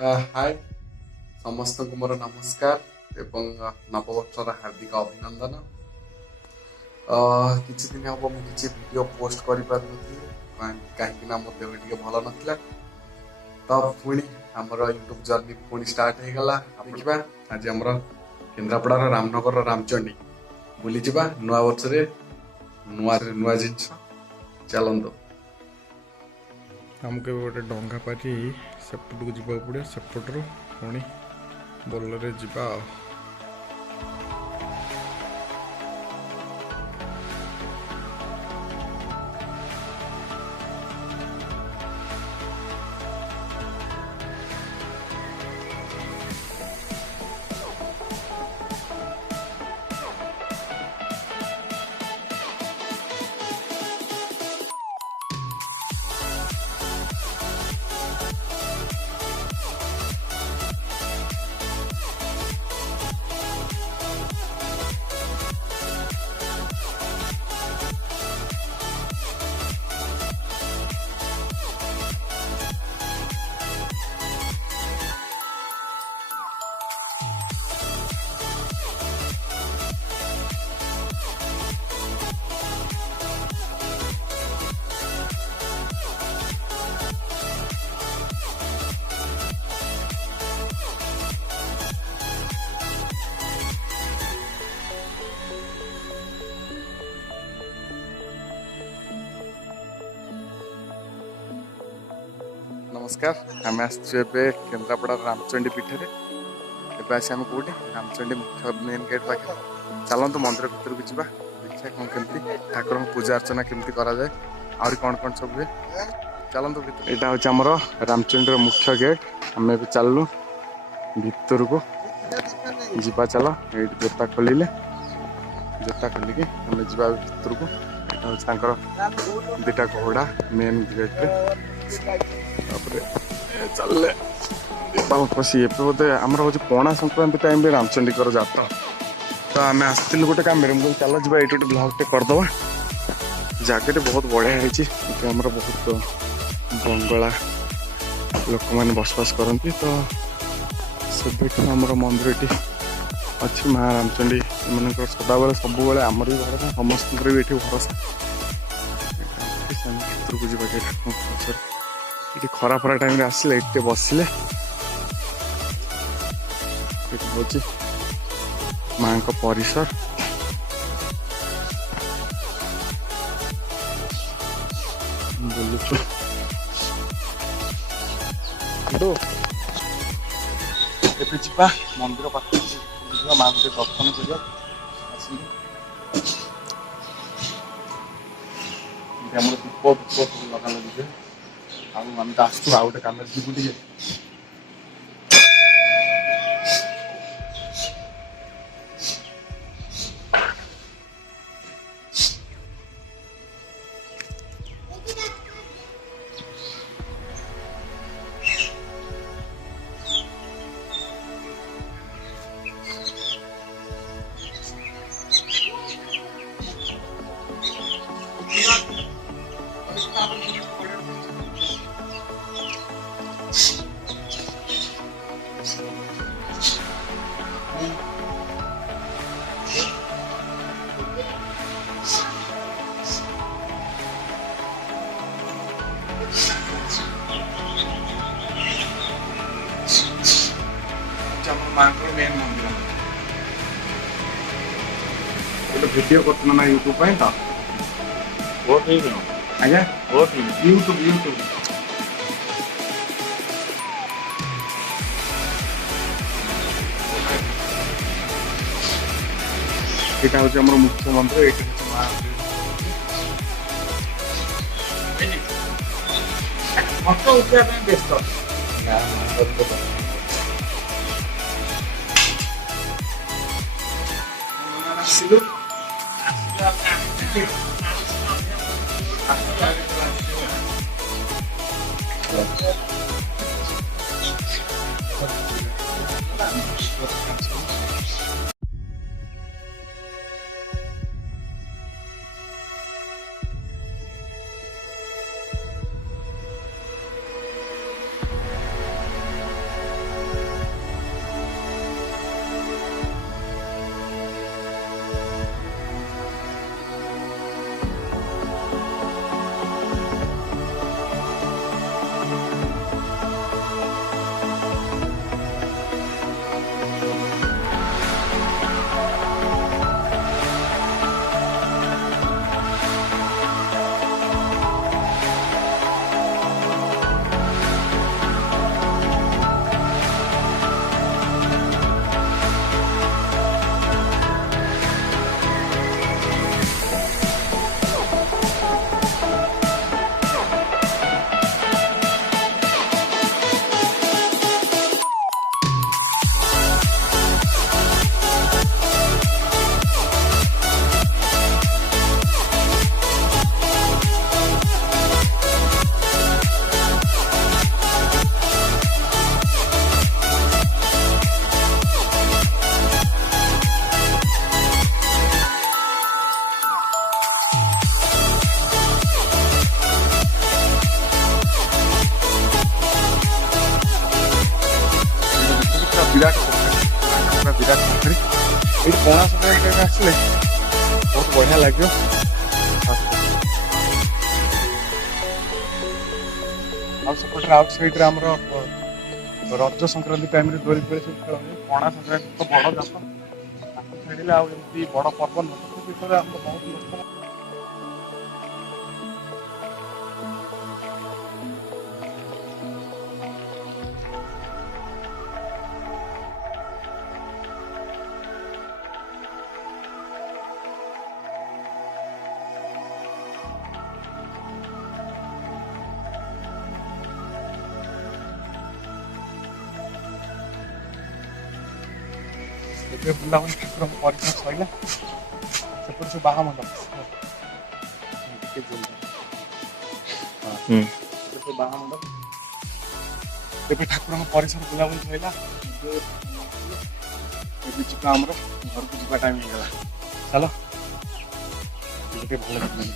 हाय समस्त को मोर नमस्कार एवं नववर्षर हार्दिक अभिनंदन। किछि दिन हम मुझे वीडियो पोस्ट कर कहीं मो देह टे भल नाला तो पुणी आमर यूट्यूब जर्नी पुणी स्टार्ट हो गला। देखा आज आम केन्द्रापड़ार रामनगर रामचंडी बुली जावा नुआ वर्ष नुआ जिनस चलत। आमको गोटे डंगा पारि सेपट को जावाक पड़े सेपटर पुणी बोलरे जा। नमस्कार आम आसपे केन्द्रापड़ा रामचंडी पीठ में आस आम कौटे रामचंडी मुख्य मेन गेट पाखे चलतु मंदिर भर को जा देखिए कौन केमती ठाकुर पूजा अर्चना केमती करा जाए आहरी कौन कौन सब हुए चलतु भर। यहाँ हूँ आमर रामचंडी मुख्य गेट आम ए चलू भर को जा चल ये जोता खोलिले जोता खोलिकी आम जा भर को यहाँ हूँ दीटा घोड़ा मेन गेट चलले पशी बोधे आम हूँ पणा संक्रांति टाइम रामचंडी जात्रा तो आम आसलु गोटे कम चल जा ये ब्लॉग टे करदे जगह बहुत बढ़िया है। आम बहुत बंगला लोक मैंने बसवास करती तो से आम मंदिर अच्छी माँ रामचंडी मान सदा बेले सब आमर भी भरोसा समस्त भी ये भरोसा भर को जा ये खरा फरा टाइम आसले ये बसिले हूँ माँ का परिसर बुलुचु जा मंदिर पाख माँ को दर्शन कर दीप लगा लगे आम तो आसू आ गए कम जीवु टे मेन मंदिर गोटे वीडियो करना ना यूट्यूब पे तो वो ठीक है आज्ञा वो ठीक यूट्यूब यूट्यूब यहाँ हूँ आम मुख्य मंदिर ये मत उठा व्यस्त आसिलु ବିରାଟ ପୋଖରୀ ବିରାଟ ପୋଖରୀ ଏଇଠି ପଣା ସଂକ୍ରାନ୍ତି ଆସିଲେ ବହୁତ ବଢ଼ିଆ ଲାଗିବ। ଆଉ ସେପଟରେ ଆଉଟ୍ ସାଇଡ଼୍ରେ ଆମର ରଜ ସଂକ୍ରାନ୍ତି ଟାଇମ୍ରେ ଦୋଳି ଫୋଳି ସବୁ ଖେଳ ହୁଏ। ପଣା ସଂକ୍ରାନ୍ତି ତ ବଡ଼ ଯାକ ତାକୁ ଛାଡ଼ିଲେ ଆଉ ଏମିତି ବଡ଼ ପର୍ବ ନଥାଏ ଭିତରେ ଆମର ବହୁତ ଲୋକ ଏବେ ବୁଲାବୁଲି ଠାକୁରଙ୍କ ପରୀକ୍ଷା ସରିଲା ସେପଟେ ସବୁ ବାହା ମଣ୍ଡପ ଟିକେ ସବୁ ବାହା ମଣ୍ଡପ ଏବେ ଠାକୁରଙ୍କ ପରିସର ବୁଲାବୁଲି ସରିଲା ଏବେ ଯିବା ଆମର ଘରକୁ ଯିବା ଟାଇମ୍ ହେଇଗଲା। ଚାଲ ଟିକେ ଭଲ କରିଦେଲି।